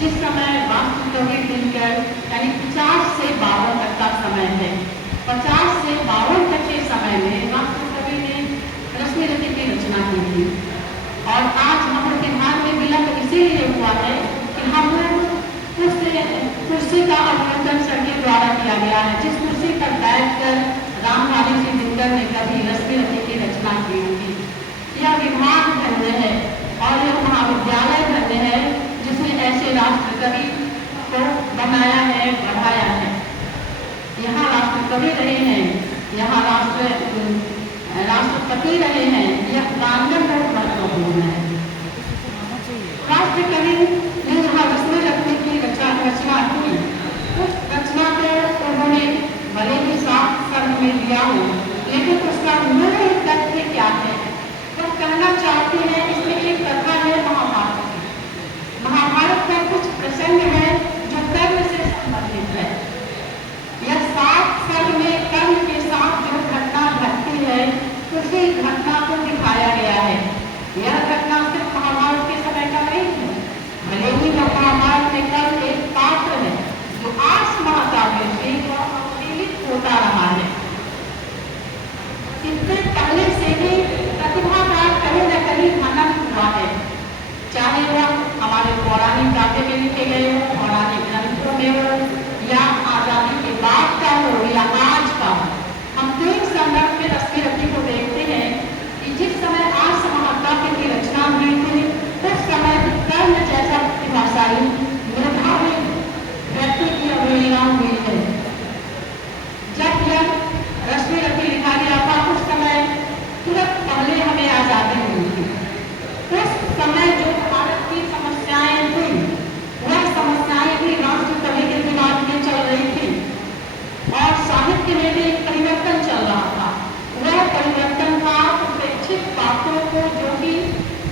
जिस समय वास्तुकवि दिनकर यानी 50 से 52 तक का समय है। 50 से 52 तक के समय में वास्तुकवि ने रश्मिरथी की रचना की थी। और आज हम लोग के ध्यान में विलंब इसीलिए हुआ है कि हम लोग उस कुर्सी का अवलोकन सर के द्वारा किया गया है, जिस कुर्सी पर बैठकर रामधारी सिंह दिनकर ने कभी रश्मिरथी की रचना की होगी। यह विभाग धन्य है और यह महाविद्यालय धन्य है जिसने ऐसे राष्ट्रकवि को बनाया है, बढ़ाया है। यहाँ राष्ट्रकवि रहे हैं, यहाँ राष्ट्रपति रहे हैं, यह प्रांगण बहुत महत्वपूर्ण है। राष्ट्रकवि ने यहाँ रश्मिरथी की रचना की। उस रचना को उन्होंने भले ही साफ शब्द में दिया हो, लेकिन उसका मूल तथ्य क्या है वो कहना चाहते हैं। इसमें एक कथा है महाभारत की। महाभारत का कुछ प्रसंग है जो कर्म से संबंधित है। यह साफ शब्द में कर्म के साथ जो घटना घटती है उसी घटना को दिखाया गया है। यह घटना सिर्फ महाभारत के समय का नहीं है, भले ही महाभारत में कर्म एक पात्र है जो आज महाकाव्य से अवहेलित होता रहा है। इससे पहले से ही प्रतिभा का कहीं न कहीं हनन हुआ है, चाहे वह हमारे पौराणिक काव्य में लिखे गए हो, पौराणिक ग्रंथों में हो, या आजादी के बाद का हो या आज का हो। हम तीन संदर्भ में रश्मिरथी को देखते हैं कि जिस समय आज महाकाव्य की रचना हुई थी उस समय कर्ण जैसा प्रतिभाशाली मेधावी व्यक्ति की अवहेलना हुई है। जब यह रश्मिरथी लिखा गया था उस समय तुरंत पहले हमें आजादी मिली थी। उस समय जो भारत की समस्याएं थी वह समस्याएं भी राष्ट्रकवि के दिमाग में चल रही थी और साहित्य में भी एक परिवर्तन चल रहा था। वह परिवर्तन था उपेक्षित बातों को जो कि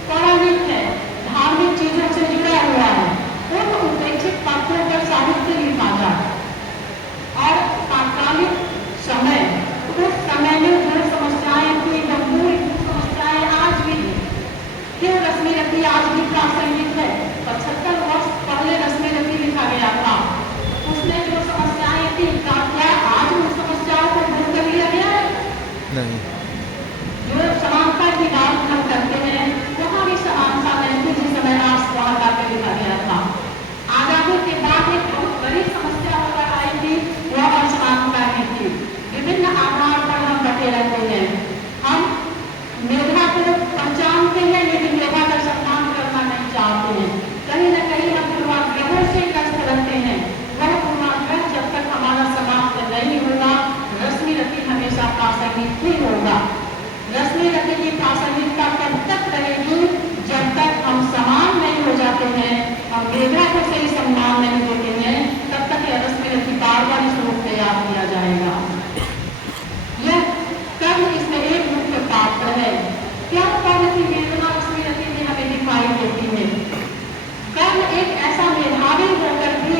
पौराणिक है, धार्मिक चीजों से जुड़ा हुआ है, उन उपेक्षित बातों पर साहित्य लिखा जाए। और तात्कालिक समय उस समय में जो समस्याएं थी गंभीर समस्याएं आज भी है। क्यों रश्मिरथी आज भी प्रासंगिक है? 75 वर्ष पहले रश्मिरथी लिखा गया था। उसमें जो समस्याएं थी क्या आज उन समस्याओं को दूर कर लिया गया है? नहीं। जो समानता की बात हम करते हैं वहाँ भी समानता नहीं थी जिस समय राष्ट्रवाद करके लिखा गया था। आजादी के बाद एक बहुत बड़ी समस्या होकर आई थी, वह असमानता की थी। विभिन्न आधार पर हम बटे रहते हैं, हम मेधा को पहचानते हैं लेकिन मेधा का सम्मान करना नहीं चाहते हैं। कहीं न कहीं हम पूर्वाग्रहों से ग्रस्त रहते हैं। वह पूर्वाग्रह जब तक हमारा समाप्त नहीं होगा रश्मिरथी हमेशा प्रासंगिक ही होगा। रश्मिरथी की प्रासंगिकता तब तक रहेगी जब तक हम समान नहीं हो जाते हैं, हम मेधा को सही सम्मान नहीं देते हैं, तब तक यह रश्मिरथी बार बार इस रूप में याद किया जाएगा। यह कर्म इसमें एक मुख्य पात्र है। क्या कर्म की वेदना रश्मिरथी में हमें दिखाई देती है? कर्म एक ऐसा मेधावी होकर भी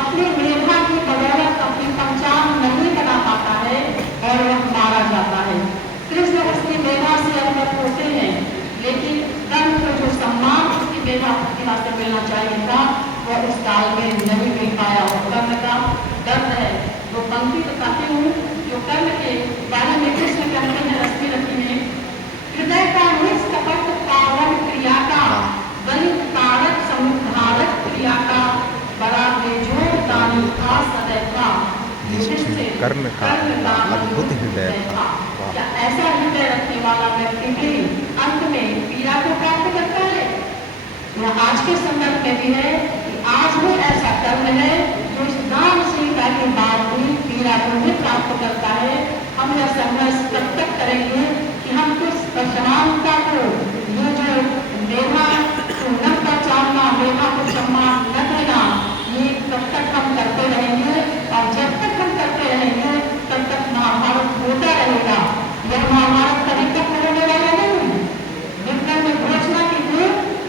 अपनी मेधा की बदौलत अपनी पहचान नहीं बना पाता है और वह मारा जाता है। कृष्ण उसकी मेधा से अवगत होते हैं लेकिन कर्म को जो सम्मान उसकी मेधा प्रतिभा से मिलना चाहिए था वह उस काल में नहीं मिल पाया। और कर्म का दर्द है। वो पंक्ति बताती हूँ जो कर्म के बारे में कृष्ण कहते हैं रश्मिरथी में, हृदय का निष्कपट पावन क्रिया का बलि कारक समुद्धारक क्रिया का बड़ा बेजोड़ दानी था सदैव का। कर्म का अद्भुत हृदय था। क्या ऐसा हृदय रखने वाला व्यक्ति भी अंत में पीड़ा को प्राप्त करता है? यह आज के संदर्भ में भी है कि आज भी ऐसा कर्म है जो इस दानशीलता के बाद भी पीड़ा को भी प्राप्त करता है। हम यह संघर्ष तब तक करेंगे कि हम कुछ असमानता को, ये जो मेधा को न पहचानना, मेधा को सम्मान न देना, ये तब तक हम करते रहेंगे। और जब तक हम करते रहेंगे तब तक महाभारत होता रहेगा। यह महाभारत कभी तक होने वाला नहीं है। विज्ञान ने घोषणा की थी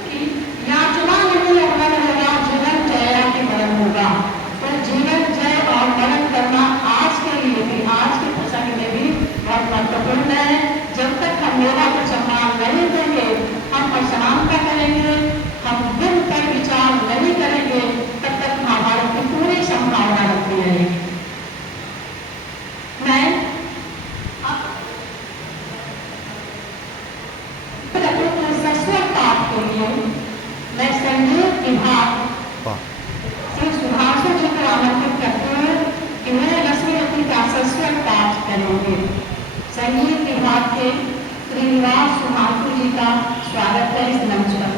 कि याचना नहीं अमरण होगा, जीवन जया के मरण होगा। तो जीवन जय और मरण करना आज के लिए भी, आज के प्रसंग में भी बहुत महत्वपूर्ण है। जब तक हम मेधा को सम्मान नहीं देंगे हम विभाग वाह श्री सुधांशु जी को आमंत्रित करते हैं कि वह लक्ष्मीवती का सरस्वत पाठ करेंगे। संगीत विभाग के श्रीनिवास सुधांशु जी का स्वागत है इस मंच पर।